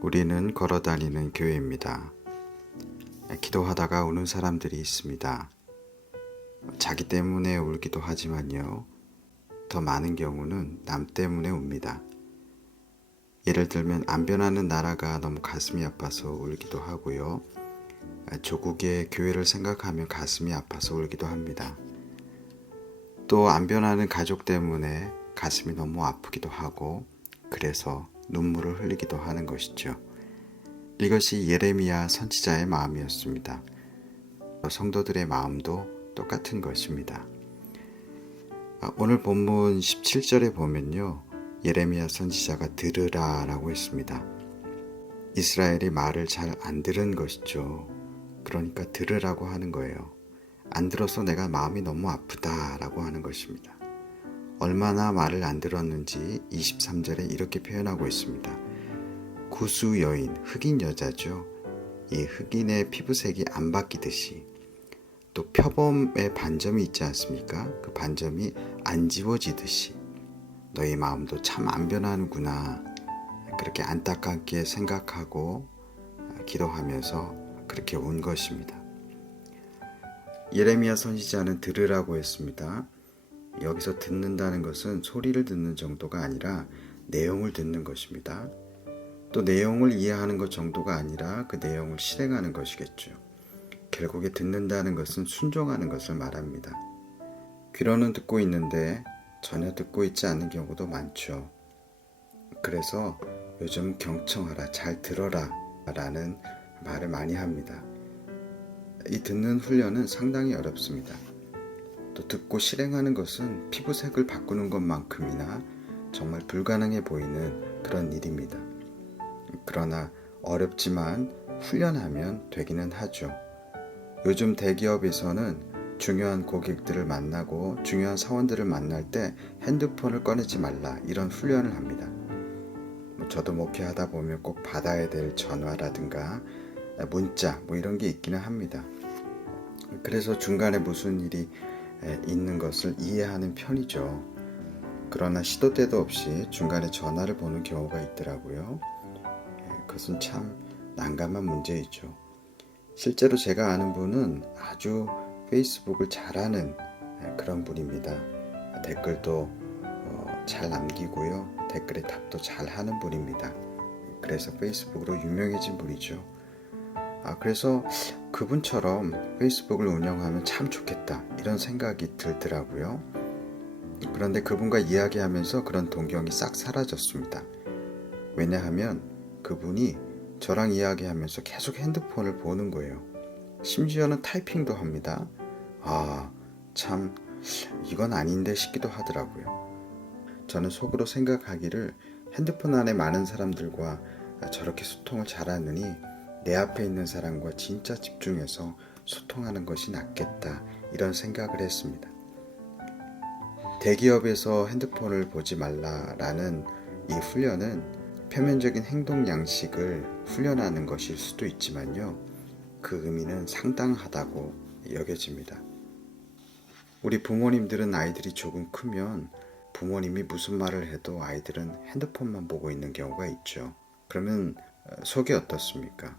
우리는 걸어다니는 교회입니다. 기도하다가 우는 사람들이 있습니다. 자기 때문에 울기도 하지만요, 더 많은 경우는 남 때문에 웁니다. 예를 들면 안 변하는 나라가 너무 가슴이 아파서 울기도 하고요, 조국의 교회를 생각하며 가슴이 아파서 울기도 합니다. 또 안 변하는 가족 때문에 가슴이 너무 아프기도 하고, 그래서 눈물을 흘리기도 하는 것이죠. 이것이 예레미야 선지자의 마음이었습니다. 성도들의 마음도 똑같은 것입니다. 오늘 본문 17절에 보면요, 예레미야 선지자가 들으라 라고 했습니다. 이스라엘이 말을 잘 안 들은 것이죠. 그러니까 들으라고 하는 거예요. 안 들어서 내가 마음이 너무 아프다 라고 하는 것입니다. 얼마나 말을 안 들었는지 23절에 이렇게 표현하고 있습니다. 구수 여인, 흑인 여자죠. 이 흑인의 피부색이 안 바뀌듯이, 또 표범의 반점이 있지 않습니까? 그 반점이 안 지워지듯이 너희 마음도 참 안 변하는구나, 그렇게 안타깝게 생각하고 기도하면서 그렇게 운 것입니다. 예레미야 선지자는 들으라고 했습니다. 여기서 듣는다는 것은 소리를 듣는 정도가 아니라 내용을 듣는 것입니다. 또 내용을 이해하는 것 정도가 아니라 그 내용을 실행하는 것이겠죠. 결국에 듣는다는 것은 순종하는 것을 말합니다. 귀로는 듣고 있는데 전혀 듣고 있지 않는 경우도 많죠. 그래서 요즘 경청하라, 잘 들어라 라는 말을 많이 합니다. 이 듣는 훈련은 상당히 어렵습니다. 또 듣고 실행하는 것은 피부색을 바꾸는 것만큼이나 정말 불가능해 보이는 그런 일입니다. 그러나 어렵지만 훈련하면 되기는 하죠. 요즘 대기업에서는 중요한 고객들을 만나고 중요한 사원들을 만날 때 핸드폰을 꺼내지 말라, 이런 훈련을 합니다. 저도 목회하다 보면 꼭 받아야 될 전화라든가 문자 이런 게 있기는 합니다. 그래서 중간에 무슨 일이 있는 것을 이해하는 편이죠. 그러나 시도 때도 없이 중간에 전화를 보는 경우가 있더라고요. 그것은 참 난감한 문제이죠. 실제로 제가 아는 분은 아주 페이스북을 잘하는 그런 분입니다. 댓글도 잘 남기고요, 댓글에 답도 잘하는 분입니다. 그래서 페이스북으로 유명해진 분이죠. 그래서 그분처럼 페이스북을 운영하면 참 좋겠다, 이런 생각이 들더라고요. 그런데 그분과 이야기하면서 그런 동경이 싹 사라졌습니다. 왜냐하면 그분이 저랑 이야기하면서 계속 핸드폰을 보는 거예요. 심지어는 타이핑도 합니다. 참 이건 아닌데 싶기도 하더라고요. 저는 속으로 생각하기를, 핸드폰 안에 많은 사람들과 저렇게 소통을 잘하느니 내 앞에 있는 사람과 진짜 집중해서 소통하는 것이 낫겠다, 이런 생각을 했습니다. 대기업에서 핸드폰을 보지 말라라는 이 훈련은 표면적인 행동 양식을 훈련하는 것일 수도 있지만요, 그 의미는 상당하다고 여겨집니다. 우리 부모님들은 아이들이 조금 크면 부모님이 무슨 말을 해도 아이들은 핸드폰만 보고 있는 경우가 있죠. 그러면 속이 어떻습니까?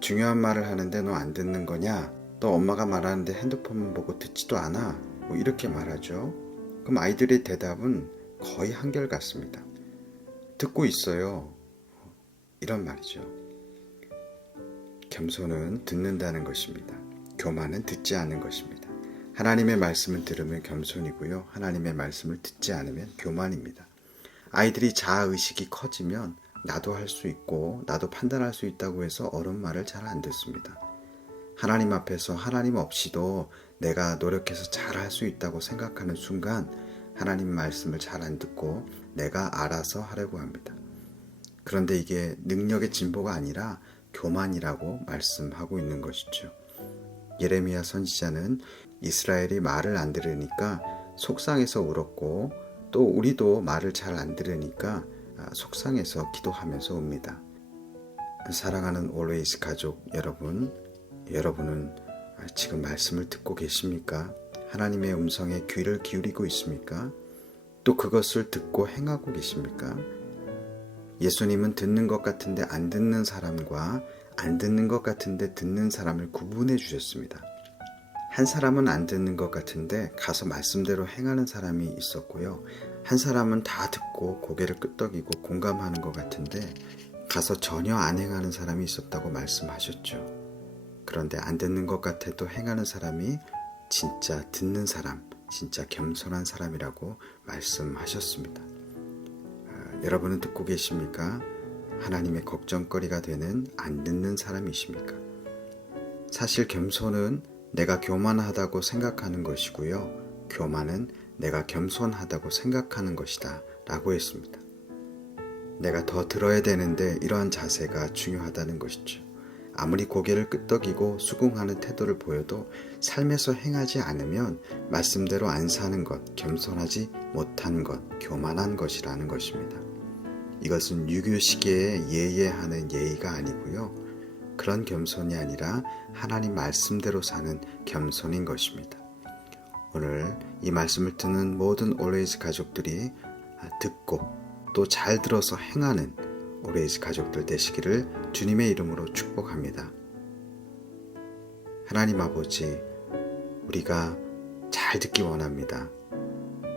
중요한 말을 하는데 너 안 듣는 거냐? 또 엄마가 말하는데 핸드폰만 보고 듣지도 않아? 이렇게 말하죠. 그럼 아이들의 대답은 거의 한결같습니다. 듣고 있어요, 이런 말이죠. 겸손은 듣는다는 것입니다. 교만은 듣지 않는 것입니다. 하나님의 말씀을 들으면 겸손이고요, 하나님의 말씀을 듣지 않으면 교만입니다. 아이들이 자아의식이 커지면 나도 할 수 있고 나도 판단할 수 있다고 해서 어른 말을 잘 안 듣습니다. 하나님 앞에서 하나님 없이도 내가 노력해서 잘 할 수 있다고 생각하는 순간 하나님 말씀을 잘 안 듣고 내가 알아서 하려고 합니다. 그런데 이게 능력의 진보가 아니라 교만이라고 말씀하고 있는 것이죠. 예레미야 선지자는 이스라엘이 말을 안 들으니까 속상해서 울었고, 또 우리도 말을 잘 안 들으니까 속상해서 기도하면서 웁니다. 사랑하는 Always 가족 여러분, 여러분은 지금 말씀을 듣고 계십니까? 하나님의 음성에 귀를 기울이고 있습니까? 또 그것을 듣고 행하고 계십니까? 예수님은 듣는 것 같은데 안 듣는 사람과 안 듣는 것 같은데 듣는 사람을 구분해 주셨습니다. 한 사람은 안 듣는 것 같은데 가서 말씀대로 행하는 사람이 있었고요. 한 사람은 다 듣고 고개를 끄덕이고 공감하는 것 같은데 가서 전혀 안 행하는 사람이 있었다고 말씀하셨죠. 그런데 안 듣는 것 같아도 행하는 사람이 진짜 듣는 사람, 진짜 겸손한 사람이라고 말씀하셨습니다. 여러분은 듣고 계십니까? 하나님의 걱정거리가 되는 안 듣는 사람이십니까? 사실 겸손은 내가 교만하다고 생각하는 것이고요. 교만은 내가 겸손하다고 생각하는 것이다 라고 했습니다. 내가 더 들어야 되는데 이러한 자세가 중요하다는 것이죠. 아무리 고개를 끄덕이고 수긍하는 태도를 보여도 삶에서 행하지 않으면 말씀대로 안 사는 것, 겸손하지 못한 것, 교만한 것이라는 것입니다. 이것은 유교 시기에 예예하는 예의가 아니고요. 그런 겸손이 아니라 하나님 말씀대로 사는 겸손인 것입니다. 오늘 이 말씀을 듣는 모든 올웨이즈 가족들이 듣고 또 잘 들어서 행하는 올웨이즈 가족들 되시기를 주님의 이름으로 축복합니다. 하나님 아버지, 우리가 잘 듣기 원합니다.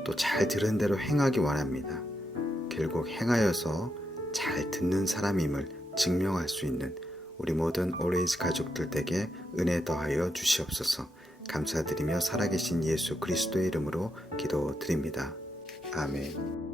또 잘 들은 대로 행하기 원합니다. 결국 행하여서 잘 듣는 사람임을 증명할 수 있는 우리 모든 올웨이즈 가족들에게 은혜 더하여 주시옵소서. 감사드리며 살아계신 예수 그리스도의 이름으로 기도드립니다. 아멘.